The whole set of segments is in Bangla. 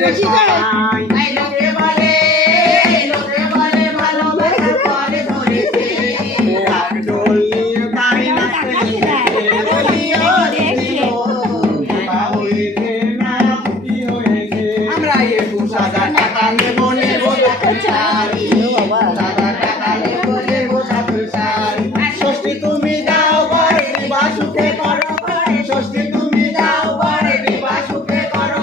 রে সবাই লোকে বলে ভালোবাসা পরে ধরেছে রাত ডোল নিয়ে তাই নাচতে বলিও দেখিও বিবাহ হয়েছে না কি হয়েছে আমরা 21,000 টাকা নেব সাথে শাড়ি সাদা টাকা নেব সাথে শাড়ি ষষ্ঠী তুমি দাও বরে বিবাহ সুখে করো ষষ্ঠী তুমি দাও বরে বিবাহ সুখে করো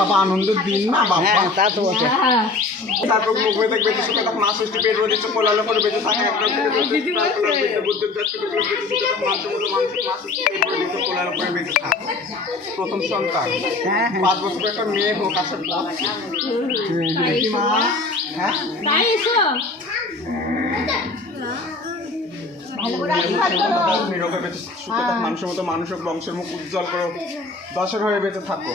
বাবা আনন্দের দিন না বাবা তা তো তারপর মুখে দেখবে যে সুখে তখন আসষ্টি পেট রোদে পোলালো করে বেঁচে থাকে একটা বুদ্ধের জাতকে বেঁচে থাকে প্রথম সন্তান 5 বছর একটা মেয়ে হোক আসার পর মা হ্যাঁ নিরোগে বেঁচে সুখে থাক মানুষের মতো মানুষের বংশের মুখ উজ্জ্বল করো দশের হয়ে বেঁচে থাকো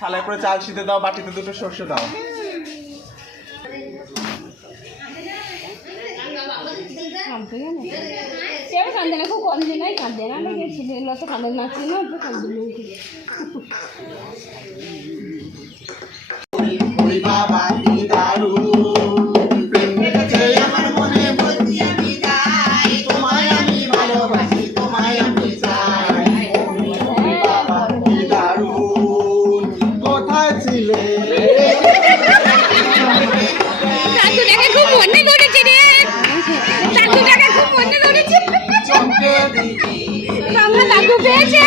থালায় করে চাল সিদ্ধে দাও বাটিতে দুটো সর্ষে দাও খুব কম দিন নাই কাঁদে না ছেলে তো কাঁদে নাচছে না বাবা আমার মনে বলছি আমি যাই তোমায় আমি ভালোবাসি তোমায় আমি চাই বাবা কি দারুণ কোথায় ছিলে দাদুটাকে খুব মনে ধরেছে রে দাদুটাকে খুব মনে ধরেছে চমকে দিদি আমরা দাদু পেয়েছে